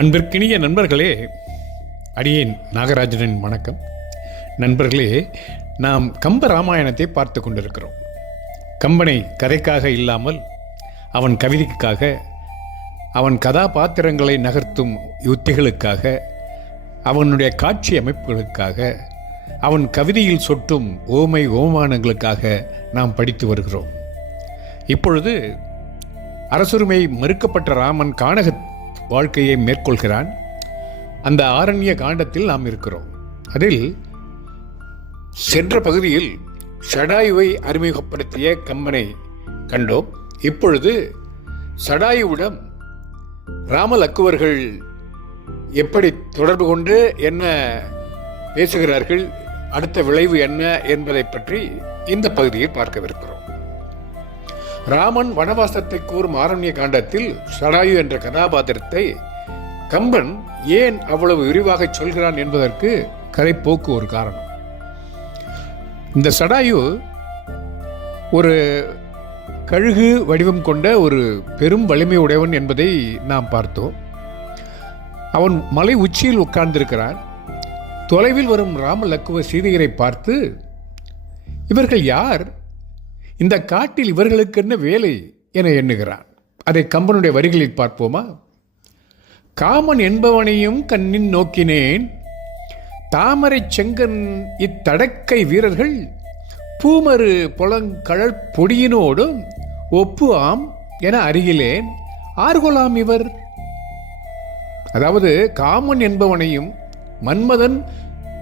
அன்பிற்கினிய நண்பர்களே, அடியேன் நாகராஜனின் வணக்கம். நண்பர்களே, நாம் கம்ப ராமாயணத்தை பார்த்து கொண்டிருக்கிறோம். கம்பனை கதைக்காக இல்லாமல் அவன் கவிதைக்காக, அவன் கதாபாத்திரங்களை நகர்த்தும் யுத்திகளுக்காக, அவனுடைய காட்சி அமைப்புகளுக்காக, அவன் கவிதையில் சொட்டும் ஓமை ஓமானங்களுக்காக நாம் படித்து வருகிறோம். இப்பொழுது அரசுரிமை மறுக்கப்பட்ட ராமன் கானக வாழ்க்கையை மேற்கொள்கிறான். அந்த ஆரண்ய காண்டத்தில் நாம் இருக்கிறோம். அதில் சென்ற பகுதியில் சடாயுவை அறிமுகப்படுத்திய கம்பனை கண்டோம். இப்பொழுது சடாயுவிடம் ராமலக்குவர்கள் எப்படி தொடர்பு கொண்டு என்ன பேசுகிறார்கள், அடுத்த விளைவு என்ன என்பதை பற்றி இந்த பகுதியை பார்க்கவிருக்கிறோம். ராமன் வனவாசத்தை கூறும் ஆரண்ய காண்டத்தில் சடாயு என்ற கதாபாத்திரத்தை கம்பன் ஏன் அவ்வளவு விரிவாக சொல்கிறான் என்பதற்கு கதைப்போக்கு ஒரு காரணம். இந்த சடாயு ஒரு கழுகு வடிவம் கொண்ட ஒரு பெரும் வலிமை உடையவன் என்பதை நாம் பார்த்தோம். அவன் மலை உச்சியில் உட்கார்ந்திருக்கிறான். தொலைவில் வரும் ராம லக்குவ சீதையரை பார்த்து, இவர்கள் யார், இந்த காட்டில் இவர்களுக்கு என்ன வேலை என எண்ணுகிறான். அதை கம்பனுடைய வரிகளில் பார்ப்போமா? காமன் என்பவனையும் கண்ணின் நோக்கினேன், தாமரை செங்கன் இத்தடக்கை வீரர்கள் பூமறு பொலங்கழற் பொடியினோடும் ஒப்பு ஆம் என அறிகிலேன், ஆர்கொலாம் இவர். அதாவது காமன் என்பவனையும் மன்மதன்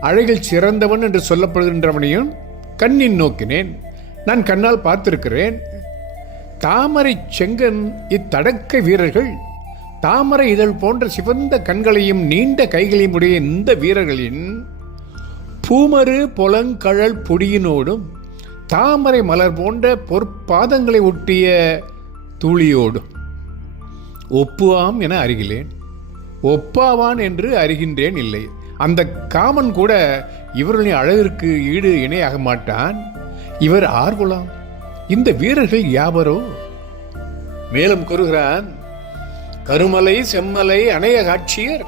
அழகில் சிறந்தவன் என்று சொல்லப்படுகின்றவனையும் கண்ணின் நோக்கினேன், நான் கண்ணால் பார்த்திருக்கிறேன். தாமரை செங்கன் இத்தடக்க வீரர்கள், தாமரை இதழ் போன்ற சிவந்த கண்களையும் நீண்ட கைகளையும் உடைய இந்த வீரர்களின் பூமறு பொலங்கழல் பொடியினோடும் தாமரை மலர் போன்ற பொற்பாதங்களை ஒட்டிய தூளியோடும் ஒப்புவாம் என அறிகிலேன். ஒப்பாவான் என்று அறிகின்றேன் இல்லை. அந்த காமன் கூட இவர்களின் அழகிற்கு ஈடு இணையாக மாட்டான். இவர் ஆர்குலாம், இந்த வீரர்கள் யாவரோ? மேலும் கூறுகிறான், கருமலை செம்மலை அணைய காட்சியர்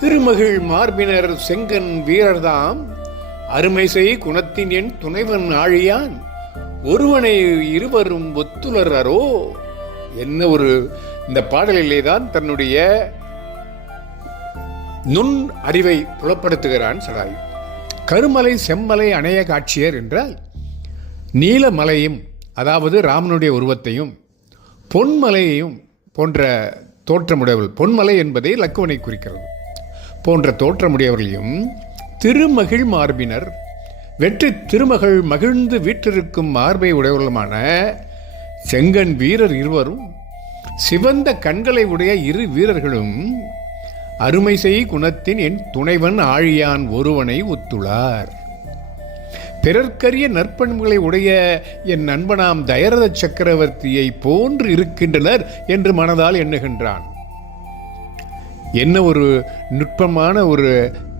திருமகிழ் மார்பினர் செங்கன் வீரர்தாம், அருமைசை குணத்தின் என் துணைவன் ஆழியான் ஒருவனை இருவரும் ஒத்துலரோ. என்ன ஒரு இந்த பாடலிலே தான் தன்னுடைய நுண் அறிவை புலப்படுத்துகிறான் சடாயு. கருமலை செம்மலை அணைய காட்சியர் என்றால் நீலமலையும், அதாவது ராமனுடைய உருவத்தையும், பொன்மலையையும் போன்ற தோற்றமுடையவர்கள், பொன்மலை என்பதை லக்குவனை குறிக்கிறது, போன்ற தோற்றமுடையவர்களையும் திருமகிழ் மார்பினர், வெற்றி திருமகள் மகிழ்ந்து வீற்றிருக்கும் மார்பை உடையவர்களுமான செங்கன் வீரர் இருவரும், சிவந்த கண்களை உடைய இரு வீரர்களும் அருமைசை குணத்தின் என் துணைவன் ஆழியான் ஒருவனை ஒத்துளார். பிறர்க்கரிய நற்பண்புகளை உடைய என் நண்பனாம் தயரத சக்கரவர்த்தியை போன்று இருக்கின்றனர் என்று மனதால் எண்ணுகின்றான். என்ன ஒரு நுட்பமான ஒரு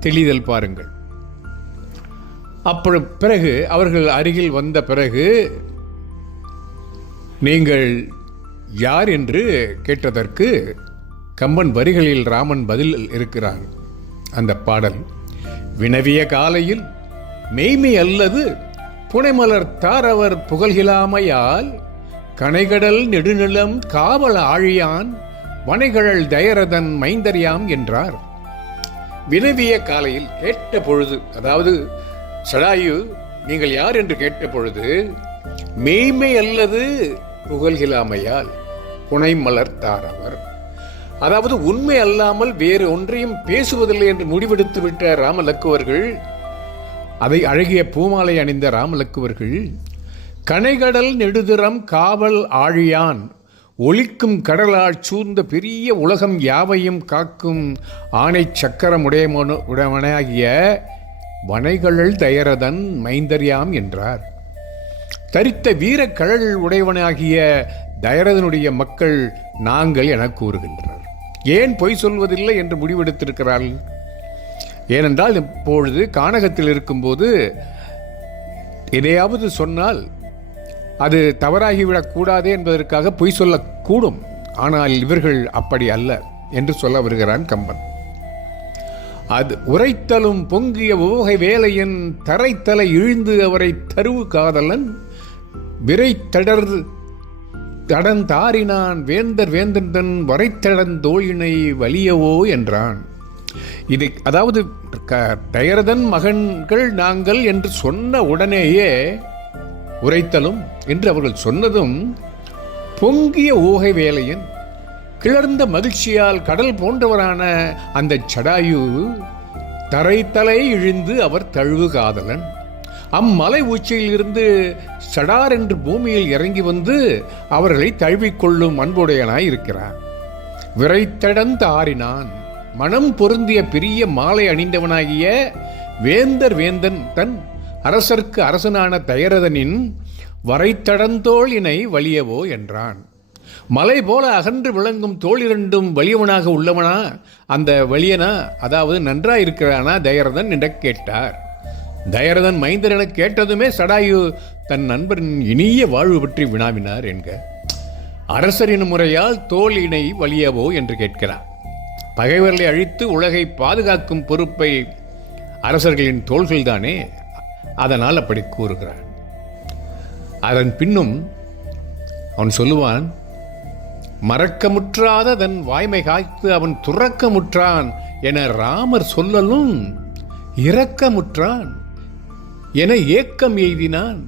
தெளிதல் பாருங்கள். அப்பொழுது பிறகு அவர்கள் அருகில் வந்த பிறகு, நீங்கள் யார் என்று கேட்டதற்கு கம்பன் வரிகளில் ராமன் பதில் இருக்கிறான். அந்த பாடல், வினவிய காலையில் மெய்மை அல்லது புனைமலர் தாரவர் புகழ்கிலாமையால் கனைகடல் நெடுநிலம் காவல் ஆழியான் வனைகழல் தயரதன் மைந்தரியாம் என்றார். வினவிய காலையில் கேட்ட பொழுது, அதாவது சடாயு நீங்கள் யார் என்று கேட்ட பொழுது, மெய்மை அல்லது புகழ்கிலாமையால் புனைமலர் தாரவர், அதாவது உண்மை அல்லாமல் வேறு ஒன்றையும் பேசுவதில்லை என்று முடிவெடுத்து விட்ட ராமலக்குவர்கள், அதை அழகிய பூமாலை அணிந்த ராமலக்குவர்கள், கனைகடல் நெடுதிறம் காவல் ஆழியான் ஒலிக்கும் கடலால் சூழ்ந்த பெரிய உலகம் யாவையும் காக்கும் ஆணை சக்கரமுடையவனாகிய வனைகழல் தயரதன் மைந்தரியாம் என்றார். தரித்த வீரக்கழல் உடையவனாகிய தயரதனுடைய மக்கள் நாங்கள் என கூறுகின்றனர். ஏன் பொய் சொல்வதில்லை என்று முடிவெடுத்திருக்கிறார்கள்? ஏனென்றால் இப்பொழுது கானகத்தில் இருக்கும்போது எதையாவது சொன்னால் அது தவறாகிவிடக் கூடாதே என்பதற்காக பொய் சொல்லக்கூடும். ஆனால் இவர்கள் அப்படி அல்ல. என்று சொல்ல வருகிறான் கம்பன். அது உரைத்தலும் பொங்கிய ஓகை வேலையன் தரைத்தலை இழிந்து அவரை தருவு காதலன் விரை தடந்தாரினான் வேந்தர் வேந்தன் வரைத்தடன் தோழினை வலியவோ என்றான். இது அதாவது தயரதன் மகன்கள் நாங்கள் என்று சொன்ன உடனேயே உரைத்தலும் என்று அவர்கள் சொன்னதும் பொங்கிய ஊகை வேலையன் கிளர்ந்த மகிழ்ச்சியால் கடல் போன்றவரான அந்த சடாயு தரைத்தலை இழிந்து அவர் தழுவு காதலன் அம்மலை உச்சியில் இருந்து சடார் என்று பூமியில் இறங்கி வந்து அவர்களை தழுவிக்கொள்ளும் அன்புடையனாய் இருக்கிறார். விரைத்தடந்து ஆறினான் மனம் பொருந்திய பெரிய மாலை அணிந்தவனாகிய வேந்தன் தன் அரசர்க்கு அரசனான தயரதனின் வரைத்தடந்தோள் இணை வலியவோ என்றான். மலை போல அகன்று விளங்கும் தோள் இரண்டும் வலியவனாக உள்ளவனா அந்த வலியனா, அதாவது நன்றாயிருக்கிறானா தயரதன் என்று கேட்டார். தயரதன் மைந்தர் என கேட்டதுமே சடாயு தன் நண்பரின் இனிய வாழ்வு பற்றி வினாவினார் என்க. அரசரின் முறையால் தோள் இணை வலியவோ என்று கேட்கிறார். பகைவர்களை அழித்து உலகை பாதுகாக்கும் பொறுப்பை அரசர்களின் தோள்கள்தானே, அதனால் அப்படி கூறுகிறான். அதன் பின்னும் அவன் சொல்லுவான், மறக்கமுற்றாத தன் வாய்மை காய்த்து அவன் துறக்கமுற்றான் என ராமர் சொல்லலும் இரக்கமுற்றான் என ஏக்கம் எய்தினான்,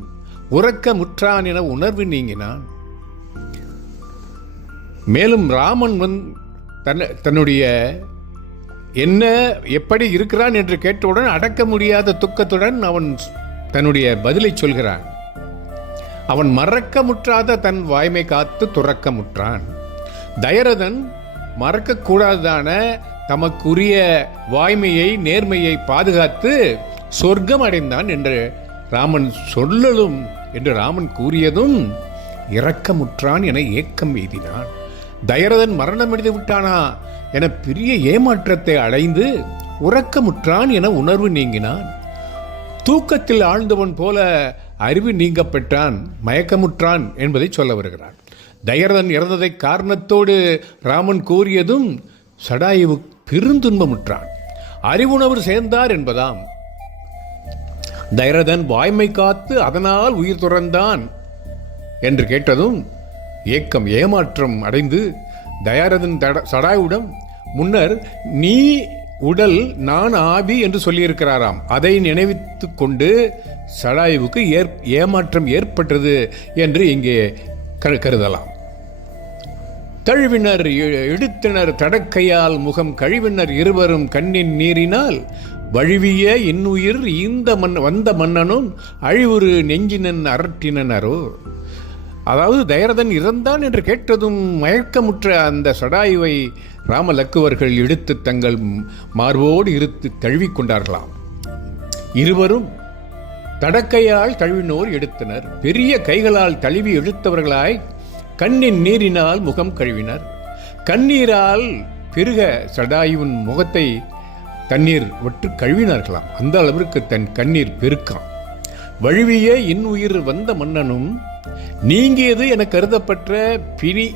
உறக்கமுற்றான் என உணர்வு நீங்கினான். மேலும் ராமன் தன்னுடைய என்ன எப்படி இருக்கிறான் என்று கேட்டவுடன் அடக்க முடியாத துக்கத்துடன் அவன் தன்னுடைய பதிலை சொல்கிறான். அவன் மறக்கமுற்றாத தன் வாய்மை காத்து துறக்கமுற்றான். தயரதன் மறக்கக்கூடாதான தமக்குரிய வாய்மையை நேர்மையை பாதுகாத்து சொர்க்கம் அடைந்தான் என்று ராமன் சொல்லலும் என்று ராமன் கூறியதும் இரக்கமுற்றான் என ஏக்கம் எய்தினான். தயரதன் மரணமடைந்து விட்டானா என பெரிய ஏமாற்றத்தை அடைந்து உறக்கமுற்றான் என உணர்வு நீங்கினான். தூக்கத்தில் ஆழ்ந்தவன் போல அறிவு நீங்க பெற்றான், மயக்கமுற்றான் என்பதை சொல்ல வருகிறான். தயரதன் இறந்ததை காரணத்தோடு ராமன் கூறியதும் சடாயுவு பெருந்துன்பமுற்றான், அறிவுணர்வு சேர்ந்தார் என்பதாம். தயரதன் வாய்மை காத்து அதனால் உயிர் துறந்தான் என்று கேட்டதும் ஏக்கம் ஏமாற்றம் அடைந்து தயரதன் சடாயுடன் முன்னர் நீ உடல் நான் ஆவி என்று சொல்லியிருக்கிறாராம். அதை நினைவித்து கொண்டு சடாயுவுக்கு ஏமாற்றம் ஏற்பட்டது என்று இங்கே கருதலாம். தழுவினர் இழுத்தினர் தடக்கையால் முகம் கழிவினர் இருவரும் கண்ணின் நீரினால் வழுவிய இன்னுயிர் வந்த மன்னனும் அழிவுறு நெஞ்சினன் அரட்டினரோ. அதாவது தயரதன் இறந்தான் என்று கேட்டதும் மயக்கமுற்ற அந்த சடாயுவை ராம லக்குவர்கள் எடுத்து தங்கள் மார்போடு இருத்து தழுவிக்கொண்டார்களாம். இருவரும் தடக்கையால் தழுவினோர் எடுத்தனர். பெரிய கைகளால் தழுவி இழுத்தவர்களாய் கண்ணின் நீரினால் முகம் கழுவினர். கண்ணீரால் பெருக சடாயுவின் முகத்தை தண்ணீர் விட்டு கழுவினார்களாம். அந்த அளவிற்கு தன் கண்ணீர் பெருக்காம். வழுவிய இன்னுயிர் வந்த மன்னனும் நீங்கியது என கருதப்பட்ட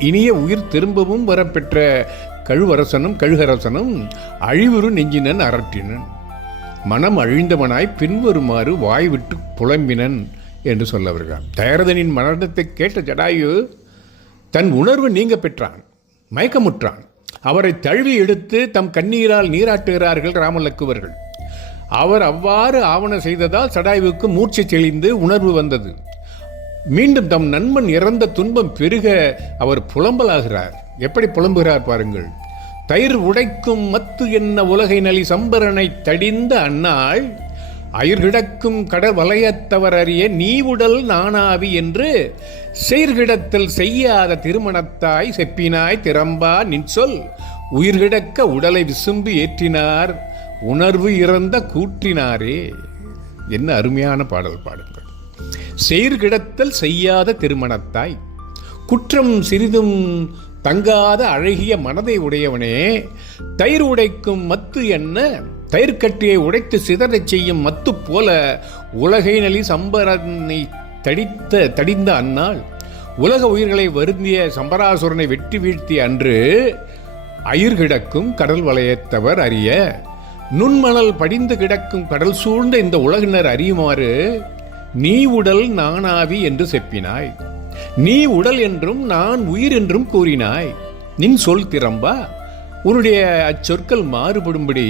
இனிய உயிர் திரும்பவும் வரப்பெற்ற கழுகரசனும் அழிவுறு நெஞ்சினன் அரட்டினன். மனம் அழிந்தவனாய் பின்வருமாறு வாய்விட்டு புலம்பினன் என்று சொல்ல வருகிறான். தயரதனின் மரணத்தை கேட்ட ஜடாயு தன் உணர்வு நீங்க பெற்றான், மயக்கமுற்றான். அவரை தழுவி எடுத்து தம் கண்ணீரால் நீராட்டுகிறார்கள் ராமலக்குவர்கள். அவர் அவ்வாறு ஆவண செய்ததால் சடாயுவுக்கு மூர்ச்சை தெளிந்து உணர்வு வந்தது. மீண்டும் தம் நண்பன் இறந்த துன்பம் பெருக அவர் புலம்பலாகிறார். எப்படி புலம்புகிறார் பாருங்கள். தயிர் உடைக்கும் மத்து என்ன உலகை நலி சம்பரனை தடிந்த அந்நாள் அயிர்கிடக்கும் கடல் வலயத்தவர் அறிய நீ உடல் நானாவி என்று செயற்கிடத்தில் செய்யாத திருமணத்தாய் செப்பினாய் திறம்பா நின் சொல் உயிர்கிடக்க உடலை விசும்பு ஏற்றினார் உணர்வு இறந்த கூற்றினாரே. என்ன அருமையான பாடல் பாடுங்கள். செயற்கிடத்தல் செய்யாத திருமணத்தாய், குற்றம் சிறிதும் தங்காத அழகிய மனதை உடையவனே, தயிர் உடைக்கும் மத்து என்ன தயிர்கட்டியை உடைத்து சிதறச் செய்யும் மத்து போல உலகை நலி சம்பரனை தடிந்த அந்நாள் உலக உயிர்களை வருந்திய சம்பராசுரனை வெற்றி வீழ்த்திய அன்று அயிர் கிடக்கும் கடல் வளையத்தவர் அறிய, நுண்மணல் படிந்து கிடக்கும் கடல் சூழ்ந்த இந்த உலகினர் அறியுமாறு நீ உடல் நானாவி என்று செப்பினாய். நீ உடல் என்றும் நான் உயிர் என்றும் கூறினாய். நின் சொல் திறம்பா உன்னுடைய அச்சொற்கள் மாறுபடும்படி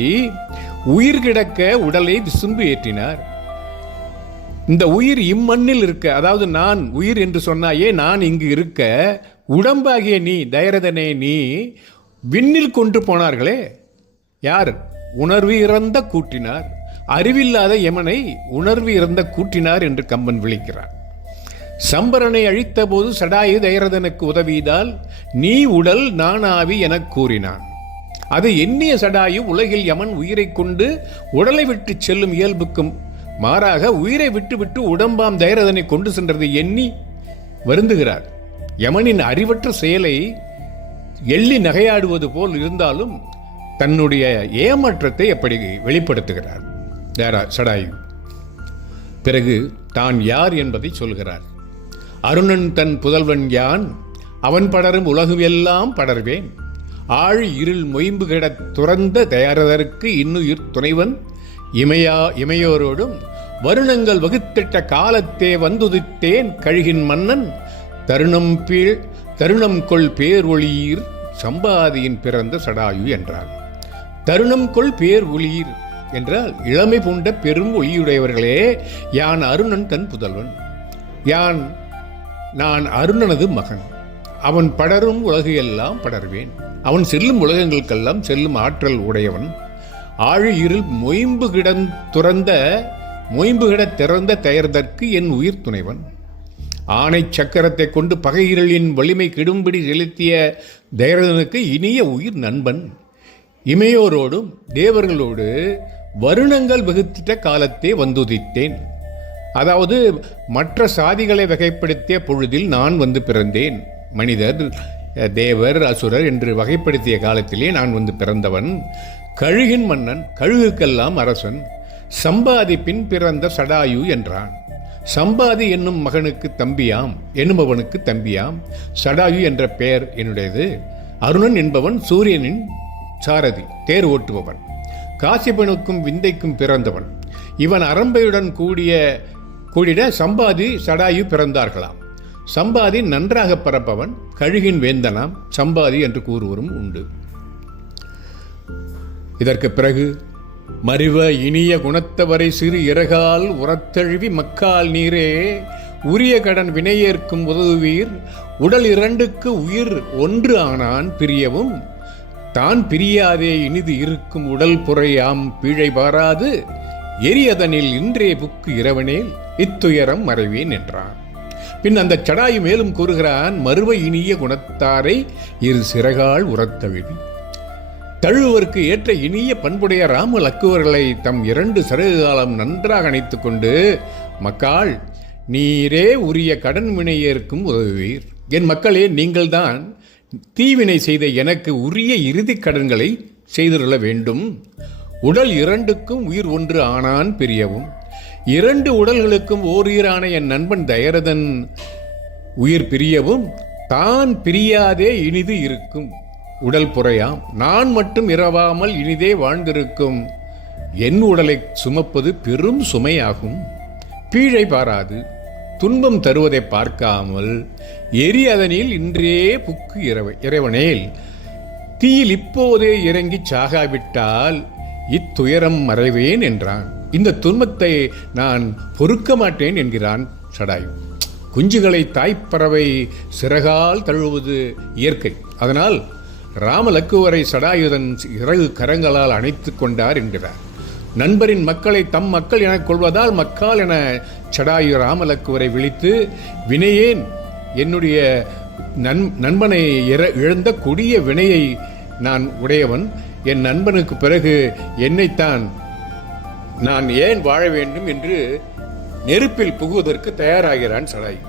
உயிர் கிடக்க உடலை விசும்பு ஏற்றினார். இந்த உயிர் இம்மண்ணில் இருக்க, அதாவது நான் உயிர் என்று சொன்னாயே, நான் இங்கு இருக்க உடம்பாகிய நீ தயரதனே நீ விண்ணில் கொண்டு போனார்களே. யார்? உணர்வு இறந்த கூட்டினார். அறிவில்லாத யமனை உணர்வு இறந்த கூட்டினார் என்று கம்பன் விളിக்கிறார். சம்பரனை அழித்த போது சடாயு தயரதனுக்கு உதவியதால் நீ உடல் நானாவி எனக் கூறினான். அது எண்ணிய சடாயு உலகில் யமன் உயிரை கொண்டு உடலை விட்டு செல்லும் இயல்புக்கும் மாறாக உயிரை விட்டு உடம்பாம் தயரதனை கொண்டு சென்றது எண்ணி வருந்துகிறார். யமனின் அறிவற்ற செயலை எள்ளி நகையாடுவது போல் இருந்தாலும் தன்னுடைய ஏமாற்றத்தை எப்படி வெளிப்படுத்துகிறார் சடாயு. பிறகு தான் யார் என்பதை சொல்கிறார். அருணன் தன் புதல்வன் யான், அவன் படரும் உலகு எல்லாம் படர்வேன். ஆழ் இருள் மொயம்பு கிடத் துறந்த தயாரதற்கு இன்னுயிர் துணைவன் இமையோரோடும் வருணங்கள் வகுத்திட்ட காலத்தே வந்துதித்தேன் கழுகின் மன்னன் தருணம் கொள் பேர் ஒளியீர் சம்பாதியின் பிறந்த சடாயு என்றார். தருணம் கொள் பேர் ஒளியீர் என்றால் இளமை பூண்ட பெரும் ஒளியுடையவர்களே, யான் அருணன் தன் புதல்வன். நான் அருணனது மகன். அவன் படரும் உலகு எல்லாம் படர்வேன். அவன் செல்லும் உலகங்களுக்கெல்லாம் செல்லும் ஆற்றல் உடையவன். ஆழி இருள் மொயம்பு கிட திறந்த தயர்தற்கு என் உயிர் துணைவன். ஆணை சக்கரத்தை கொண்டு பகையிரளின் வலிமை கிடும்படி செலுத்திய தயரதனுக்கு இனிய உயிர் நண்பன். இமையோரோடும் தேவர்களோடு வருணங்கள் வகுத்திட்ட காலத்தே வந்துதித்தேன். அதாவது மற்ற சாதிகளை வகைப்படுத்திய பொழுதில் நான் வந்து பிறந்தேன். மனிதர், தேவர், அசுரர் என்று வகைப்படுத்திய காலத்திலே நான் வந்து பிறந்தவன். கழுகின் மன்னன், கழுகுக்கெல்லாம் அரசன். சம்பாதி பின் பிறந்த சடாயு என்றான். சம்பாதி என்னும் மகனுக்கு தம்பியாம், என்னும்பவனுக்கு தம்பியாம். சடாயு என்ற பெயர் என்னுடையது. அருணன் என்பவன் சூரியனின் சாரதி, தேர் ஓட்டுபவன். காசிபனுக்கும் விந்தைக்கும் பிறந்தவன். இவன் அரம்பையுடன் கூடிட சம்பாதி சடாயு பிறந்தார்களாம். சம்பாதி நன்றாக பறப்பவன், கழுகின் வேந்தனாம். சம்பாதி என்று கூறுவரும் உண்டு. இதற்கு பிறகு மறிவ இனிய குணத்தவரை சிறு இறகால் உரத்தழுவி மக்கால் நீரே உரிய கடன் வினையேற்கும் உதவுவீர். உடல் இரண்டுக்கு உயிர் ஒன்று ஆனான் பிரியவும் தான் பிரியாதே இனிது இருக்கும் உடல் புறையாம் பீழை பாராது எரியதனில் இன்றே புக்கு இரவனேல் இத்துயரம் மறைவேன் என்றான். பின் அந்த சடாயு மேலும் கூறுகிறான், மறுவ இனிய குணத்தாரை இரு சிறகால் உரத்தழுவி. தழுவருக்கு ஏற்ற இனிய பண்புடைய ராம லக்குவர்களை தம் இரண்டு சிறகு காலம் நன்றாக அணைத்துக் கொண்டு, மக்காள் நீரே உரிய கடன் வினை ஏற்கும் உதவுவீர். என் மக்களே, நீங்கள்தான் தீவினை செய்த எனக்கு உரிய இறுதி கடன்களை செய்துள்ள வேண்டும். உடல் இரண்டுக்கும் உயிர் ஒன்று ஆனான் பிரியவும். இரண்டு உடல்களுக்கும் ஓருயிரான என் நண்பன் தயரதன் உயிர் பிரியவும் தான் பிரியாதே இனிது இருக்கும் உடல் புறையாம். நான் மட்டும் இரவாமல் இனிதே வாழ்ந்திருக்கும் என் உடலை சுமப்பது பெரும் சுமையாகும். பீழை பாராது துன்பம் தருவதை பார்க்காமல் எரியதனில் இன்றே புக்கு இறைவனேல் தீயில் இப்போதே இறங்கி சாகாவிட்டால் இத்துயரம் மறைவேன் என்றான். இந்த துன்பத்தை நான் பொறுக்க மாட்டேன் என்கிறான் சடாயு. குஞ்சுகளை தாய்ப்பறவை சிறகால் தழுவுவது இயற்கை. அதனால் ராமலக்குவரை சடாயுதன் இறகு கரங்களால் அணைத்துக் கொண்டார் என்கிறார். நண்பரின் மக்களை தம் மக்கள் எனக் கொள்வதால் மக்கால் என சடாயு ராமலக்குவரை விழித்து, வினையேன் என்னுடைய நண்பனை இழந்த கொடிய வினையை நான் உடையவன். என் நண்பனுக்கு பிறகு என்னைத்தான் நான் ஏன் வாழ வேண்டும் என்று நெருப்பில் புகுவதற்கு தயாராகிறான் சடாயு.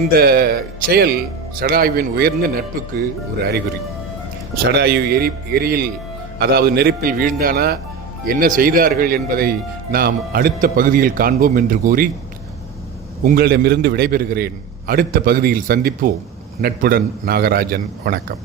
இந்த செயல் சடாயுவின் உயர்ந்த நட்புக்கு ஒரு அறிகுறி. சடாயு எரியில், அதாவது நெருப்பில் வீழ்ந்தானா, என்ன செய்தார்கள் என்பதை நாம் அடுத்த பகுதியில் காண்போம் என்று கூறி உங்களிடமிருந்து விடைபெறுகிறேன். அடுத்த பகுதியில் சந்திப்போம். நட்புடன் நாகராஜன். வணக்கம்.